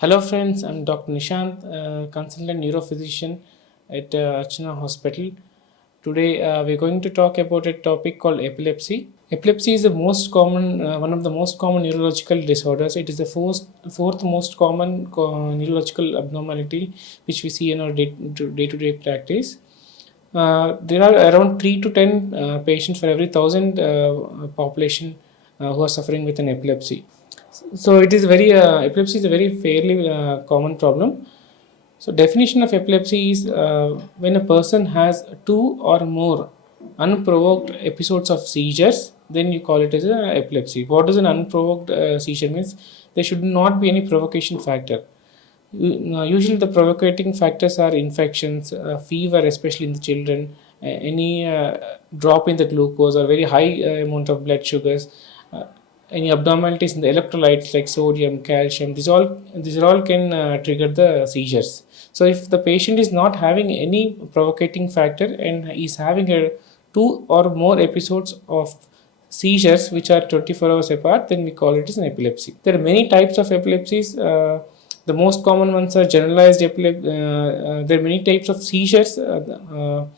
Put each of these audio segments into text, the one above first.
Hello friends, I'm Dr. Nishanth, consultant neurophysician at Archana Hospital. Today we're going to talk about a topic called epilepsy. Epilepsy is the most common, one of the most common neurological disorders. It is the fourth most common neurological abnormality which we see in our day-to-day practice. There are around 3 to 10 patients for every 1,000 population who are suffering with an epilepsy. So it is very epilepsy is a very fairly common problem. So definition of epilepsy is when a person has two or more unprovoked episodes of seizures, then you call it as an epilepsy. What does an unprovoked seizure means? There should not be any provocation factor. Usually the provocating factors are infections, fever, especially in the children, any drop in the glucose or very high amount of blood sugars, uh, any abnormalities in the electrolytes like sodium, calcium. These all can trigger the seizures. So if the patient is not having any provocating factor and is having a two or more episodes of seizures which are 24 hours apart, then we call it as an epilepsy. There are many types of epilepsies. The most common ones are generalized epilepsy. There are many types of seizures. The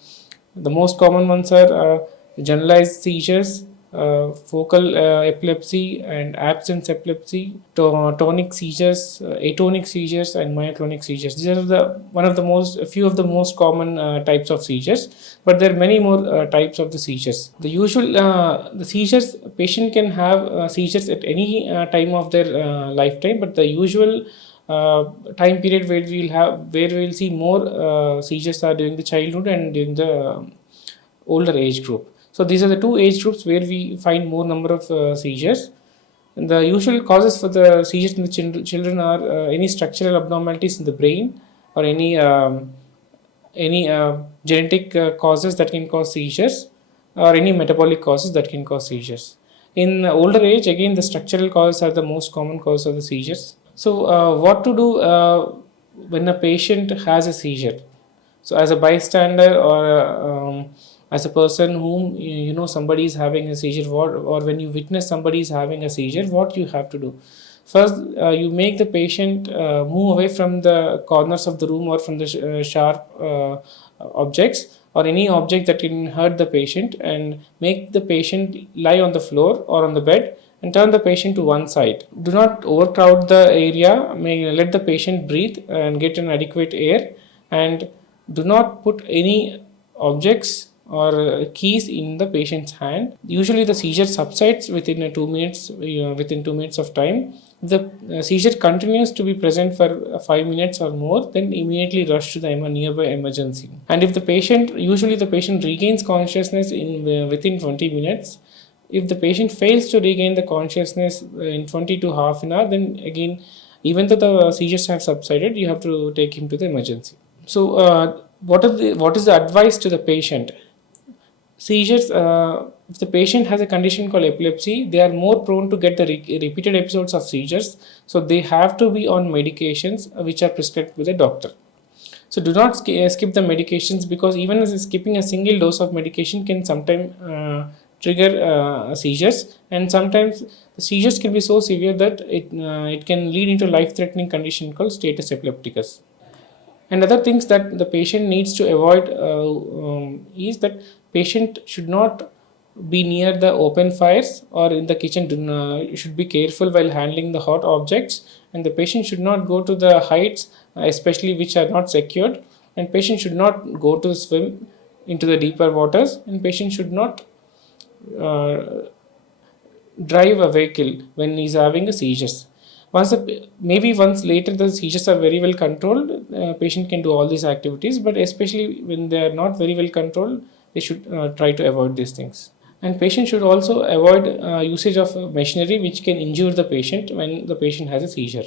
most common ones are generalized seizures, focal epilepsy, and absence epilepsy, tonic seizures, atonic seizures, and myoclonic seizures. These are a few of the most common types of seizures. But there are many more types of the seizures. The seizures, patient can have seizures at any time of their lifetime, but the usual time period where we'll see more seizures are during the childhood and during the older age group. So these are the two age groups where we find more number of seizures. And the usual causes for the seizures in the children are any structural abnormalities in the brain, or any genetic causes that can cause seizures, or any metabolic causes that can cause seizures. In older age, again, the structural causes are the most common cause of the seizures. So, what to do when a patient has a seizure? So, as a bystander, or as a person whom you know somebody is having a seizure, or when you witness somebody is having a seizure, what you have to do? First, you make the patient move away from the corners of the room, or from the sharp objects, or any object that can hurt the patient, and make the patient lie on the floor or on the bed, and turn the patient to one side. Do not overcrowd the area. Let the patient breathe and get an adequate air, and do not put any objects or keys in the patient's hand. Usually the seizure subsides within 2 minutes, within 2 minutes of time. If the seizure continues to be present for 5 minutes or more, then immediately rush to the nearby emergency. And if usually the patient regains consciousness within 20 minutes. If the patient fails to regain the consciousness in 20 to half an hour, then again, even though the seizures have subsided, you have to take him to the emergency. So, what is the advice to the patient? Seizures, if the patient has a condition called epilepsy, they are more prone to get the repeated episodes of seizures. So, they have to be on medications which are prescribed by the doctor. So, do not skip the medications, because even as skipping a single dose of medication can sometimes trigger seizures, and sometimes the seizures can be so severe that it can lead into life-threatening condition called status epilepticus. And other things that the patient needs to avoid is that patient should not be near the open fires or in the kitchen. You should be careful while handling the hot objects, and the patient should not go to the heights, especially which are not secured. And patient should not go to swim into the deeper waters, and patient should not uh, drive a vehicle when he's having a seizures. Once later the seizures are very well controlled, patient can do all these activities, but especially when they are not very well controlled, they should try to avoid these things. And patient should also avoid usage of machinery which can injure the patient when the patient has a seizure.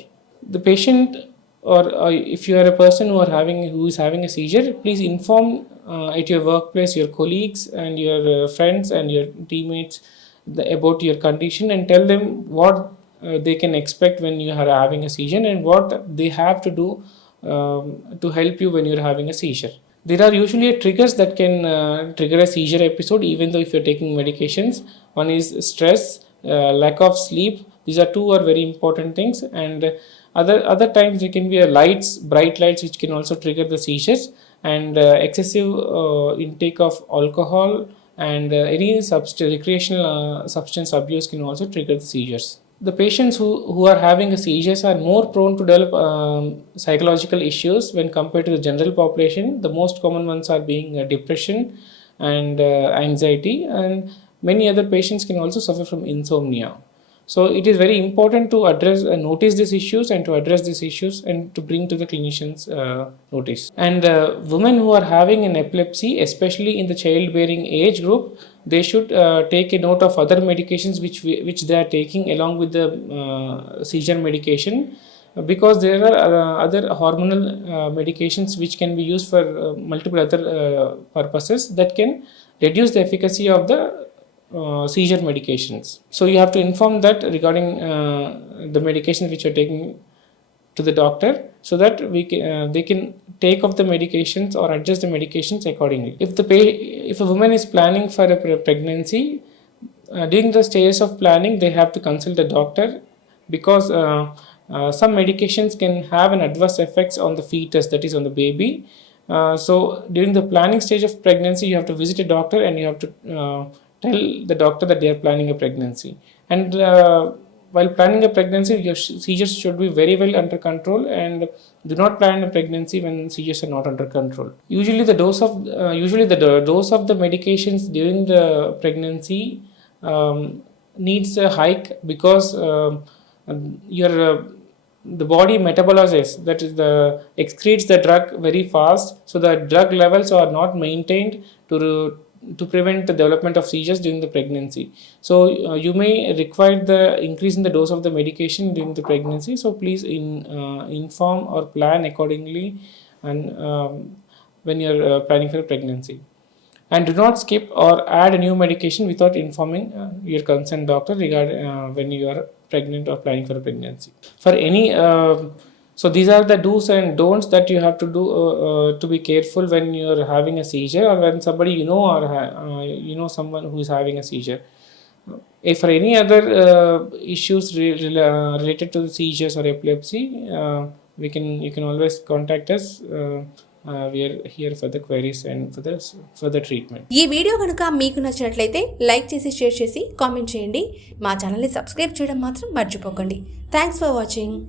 The patient, or if you are a person who is having a seizure, please inform at your workplace your colleagues and your friends and your teammates about your condition, and tell them what they can expect when you are having a seizure, and what they have to do to help you when you're having a seizure. There are usually triggers that can trigger a seizure episode, even though if you're taking medications. One is stress, lack of sleep. These are two are very important things, and Other times there can be a bright lights, which can also trigger the seizures, and excessive intake of alcohol and any recreational substance abuse can also trigger the seizures. The patients who are having a seizures are more prone to develop psychological issues when compared to the general population. The most common ones are being depression and anxiety, and many other patients can also suffer from insomnia. So it is very important to address notice these issues, and to address these issues and to bring to the clinicians notice. And women who are having an epilepsy, especially in the childbearing age group, they should take a note of other medications which they are taking along with the seizure medication, because there are other hormonal medications which can be used for multiple other purposes that can reduce the efficacy of the seizure medications. So you have to inform that regarding the medications which you are taking to the doctor, so that they can take off the medications or adjust the medications accordingly. If a woman is planning for a pregnancy, during the stages of planning they have to consult the doctor, because some medications can have an adverse effects on the fetus, that is on the baby. So during the planning stage of pregnancy, you have to visit a doctor and you have to tell the doctor that they are planning a pregnancy. And while planning a pregnancy, your seizures should be very well under control, and do not plan a pregnancy when seizures are not under control. Usually the dose of the medications during the pregnancy needs a hike, because your the body metabolizes, that is the excretes the drug very fast, so the drug levels are not maintained to prevent the development of seizures during the pregnancy. So you may require the increase in the dose of the medication during the pregnancy. So please inform or plan accordingly, and when you're planning for a pregnancy. And do not skip or add a new medication without informing your concerned doctor regarding when you are pregnant or planning for a pregnancy. For any so these are the do's and don'ts that you have to do to be careful when you are having a seizure, or when somebody or someone who is having a seizure. If for any other issues related to the seizures or epilepsy, you can always contact us. We are here for the queries and for the treatment. ఈ video కనుక మీకు నచ్చినట్లయితే like చేసి, share చేసి, comment చేయండి. మా ఛానల్ని subscribe చేయడం మాత్రం మర్చిపోకండి. Thanks for watching.